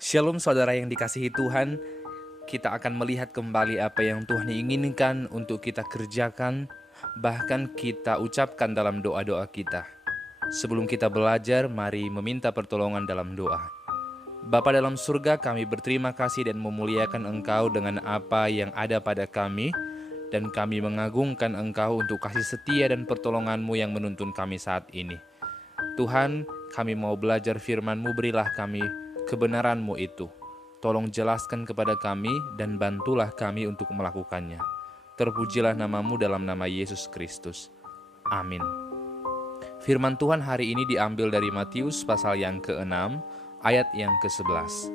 Shalom saudara yang dikasihi Tuhan, kita akan melihat kembali apa yang Tuhan inginkan untuk kita kerjakan, bahkan kita ucapkan dalam doa-doa kita. Sebelum kita belajar, mari meminta pertolongan dalam doa. Bapa dalam surga, kami berterima kasih dan memuliakan Engkau dengan apa yang ada pada kami, dan kami mengagungkan Engkau untuk kasih setia dan pertolongan-Mu yang menuntun kami saat ini. Tuhan, kami mau belajar firman-Mu, berilah kami kebenaran-Mu itu. Tolong jelaskan kepada kami dan bantulah kami untuk melakukannya. Terpujilah nama-Mu dalam nama Yesus Kristus. Amin. Firman Tuhan hari ini diambil dari Matius pasal yang ke-6, ayat yang ke-11.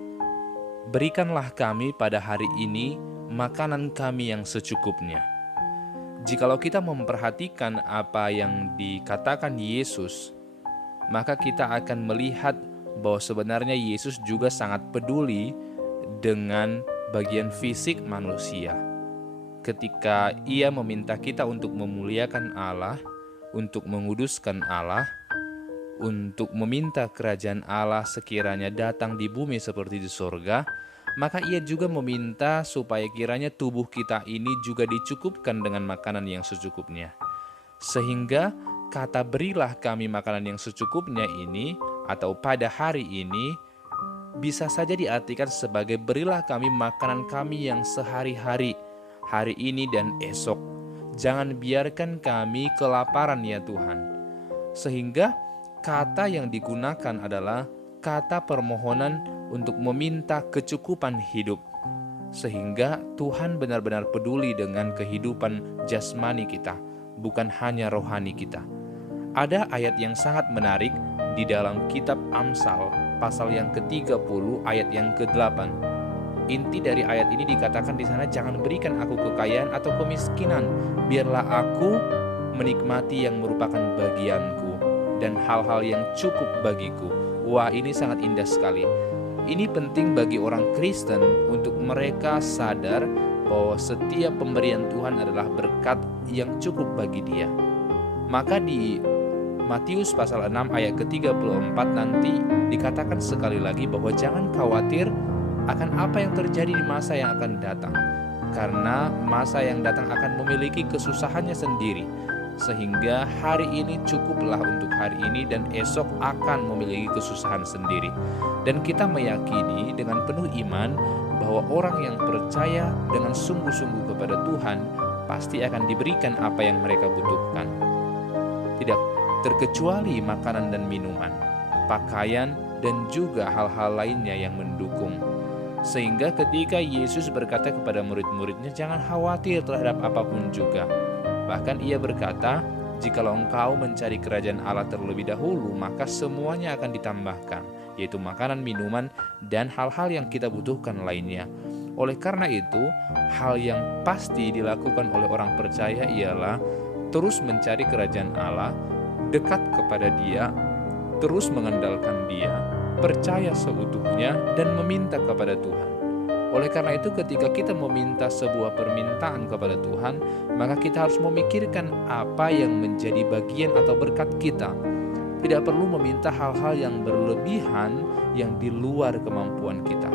Berikanlah kami pada hari ini makanan kami yang secukupnya. Jikalau kita memperhatikan apa yang dikatakan Yesus, maka kita akan melihat bahwa sebenarnya Yesus juga sangat peduli dengan bagian fisik manusia. Ketika Ia meminta kita untuk memuliakan Allah, untuk menguduskan Allah, untuk meminta kerajaan Allah sekiranya datang di bumi seperti di sorga, maka Ia juga meminta supaya kiranya tubuh kita ini juga dicukupkan dengan makanan yang secukupnya. Sehingga kata berilah kami makanan yang secukupnya ini atau pada hari ini bisa saja diartikan sebagai berilah kami makanan kami yang sehari-hari, hari ini dan esok. Jangan biarkan kami kelaparan ya Tuhan. Sehingga kata yang digunakan adalah kata permohonan untuk meminta kecukupan hidup. Sehingga Tuhan benar-benar peduli dengan kehidupan jasmani kita, bukan hanya rohani kita. Ada ayat yang sangat menarik di dalam kitab Amsal pasal yang ke-30 ayat yang ke-8. Inti dari ayat ini dikatakan di sana, jangan berikan aku kekayaan atau kemiskinan, biarlah aku menikmati yang merupakan bagianku dan hal-hal yang cukup bagiku. Wah, ini sangat indah sekali. Ini penting bagi orang Kristen untuk mereka sadar bahwa setiap pemberian Tuhan adalah berkat yang cukup bagi dia. Maka di Matius pasal 6 ayat ke-34 nanti dikatakan sekali lagi bahwa jangan khawatir akan apa yang terjadi di masa yang akan datang, karena masa yang datang akan memiliki kesusahannya sendiri, sehingga hari ini cukuplah untuk hari ini dan esok akan memiliki kesusahan sendiri. Dan kita meyakini dengan penuh iman bahwa orang yang percaya dengan sungguh-sungguh kepada Tuhan pasti akan diberikan apa yang mereka butuhkan. Tidak terkecuali makanan dan minuman, pakaian, dan juga hal-hal lainnya yang mendukung. Sehingga ketika Yesus berkata kepada murid-muridnya, jangan khawatir terhadap apapun juga. Bahkan Ia berkata, jikalau engkau mencari kerajaan Allah terlebih dahulu, maka semuanya akan ditambahkan, yaitu makanan, minuman, dan hal-hal yang kita butuhkan lainnya. Oleh karena itu, hal yang pasti dilakukan oleh orang percaya ialah terus mencari kerajaan Allah, dekat kepada Dia, terus mengandalkan Dia, percaya seutuhnya, dan meminta kepada Tuhan. Oleh karena itu, ketika kita meminta sebuah permintaan kepada Tuhan, maka kita harus memikirkan apa yang menjadi bagian atau berkat kita. Tidak perlu meminta hal-hal yang berlebihan yang di luar kemampuan kita.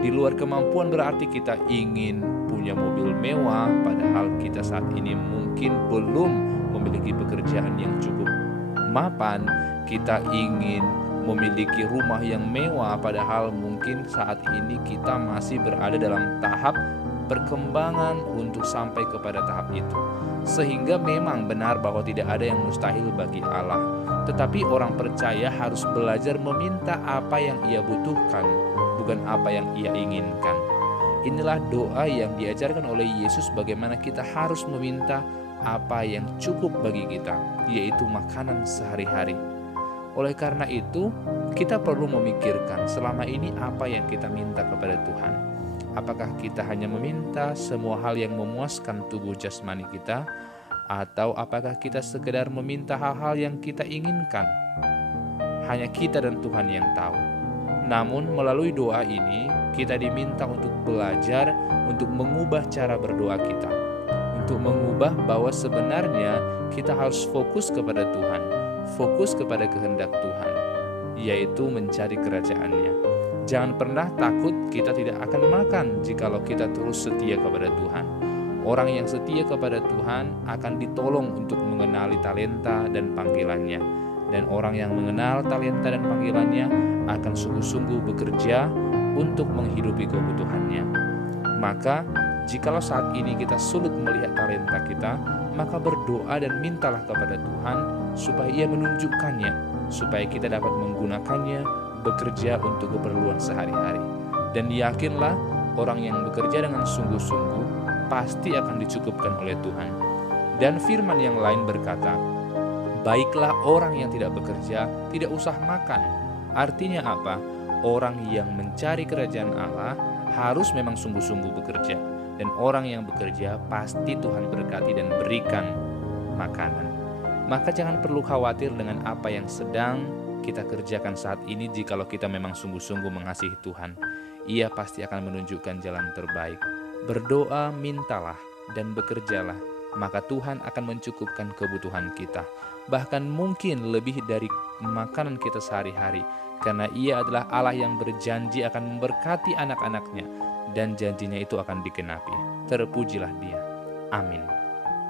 Di luar kemampuan berarti kita ingin punya mobil mewah, padahal kita saat ini mungkin belum memiliki pekerjaan yang cukup mapan. Kita ingin memiliki rumah yang mewah, padahal mungkin saat ini kita masih berada dalam tahap perkembangan untuk sampai kepada tahap itu. Sehingga memang benar bahwa tidak ada yang mustahil bagi Allah. Tetapi orang percaya harus belajar meminta apa yang ia butuhkan, bukan apa yang ia inginkan. Inilah doa yang diajarkan oleh Yesus bagaimana kita harus meminta apa yang cukup bagi kita, yaitu makanan sehari-hari. Oleh karena itu, kita perlu memikirkan selama ini apa yang kita minta kepada Tuhan. Apakah kita hanya meminta semua hal yang memuaskan tubuh jasmani kita, atau apakah kita sekedar meminta hal-hal yang kita inginkan? Hanya kita dan Tuhan yang tahu. Namun melalui doa ini, kita diminta untuk belajar untuk mengubah cara berdoa kita, untuk mengubah bahwa sebenarnya kita harus fokus kepada Tuhan, fokus kepada kehendak Tuhan, yaitu mencari kerajaan-Nya. Jangan pernah takut kita tidak akan makan jikalau kita terus setia kepada Tuhan. Orang yang setia kepada Tuhan akan ditolong untuk mengenali talenta dan panggilannya. Dan orang yang mengenal talenta dan panggilannya akan sungguh-sungguh bekerja untuk menghidupi kebutuhannya. Maka, jikalau saat ini kita sulit melihat talenta kita, maka berdoa dan mintalah kepada Tuhan supaya Ia menunjukkannya, supaya kita dapat menggunakannya bekerja untuk keperluan sehari-hari. Dan yakinlah, orang yang bekerja dengan sungguh-sungguh pasti akan dicukupkan oleh Tuhan. Dan firman yang lain berkata, baiklah orang yang tidak bekerja, tidak usah makan. Artinya apa? Orang yang mencari kerajaan Allah harus memang sungguh-sungguh bekerja. Dan orang yang bekerja pasti Tuhan berkati dan berikan makanan. Maka jangan perlu khawatir dengan apa yang sedang kita kerjakan saat ini. Jikalau kita memang sungguh-sungguh mengasihi Tuhan, Ia pasti akan menunjukkan jalan terbaik. Berdoa, mintalah, dan bekerjalah, maka Tuhan akan mencukupkan kebutuhan kita. Bahkan mungkin lebih dari makanan kita sehari-hari, karena Ia adalah Allah yang berjanji akan memberkati anak-anaknya, dan janjinya itu akan digenapi. Terpujilah Dia. Amin.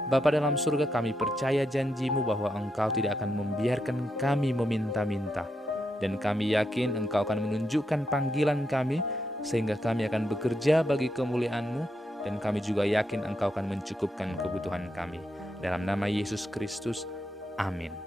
Bapa dalam surga, kami percaya janji-Mu bahwa Engkau tidak akan membiarkan kami meminta-minta. Dan kami yakin Engkau akan menunjukkan panggilan kami, sehingga kami akan bekerja bagi kemuliaan-Mu, dan kami juga yakin Engkau akan mencukupkan kebutuhan kami. Dalam nama Yesus Kristus, amin.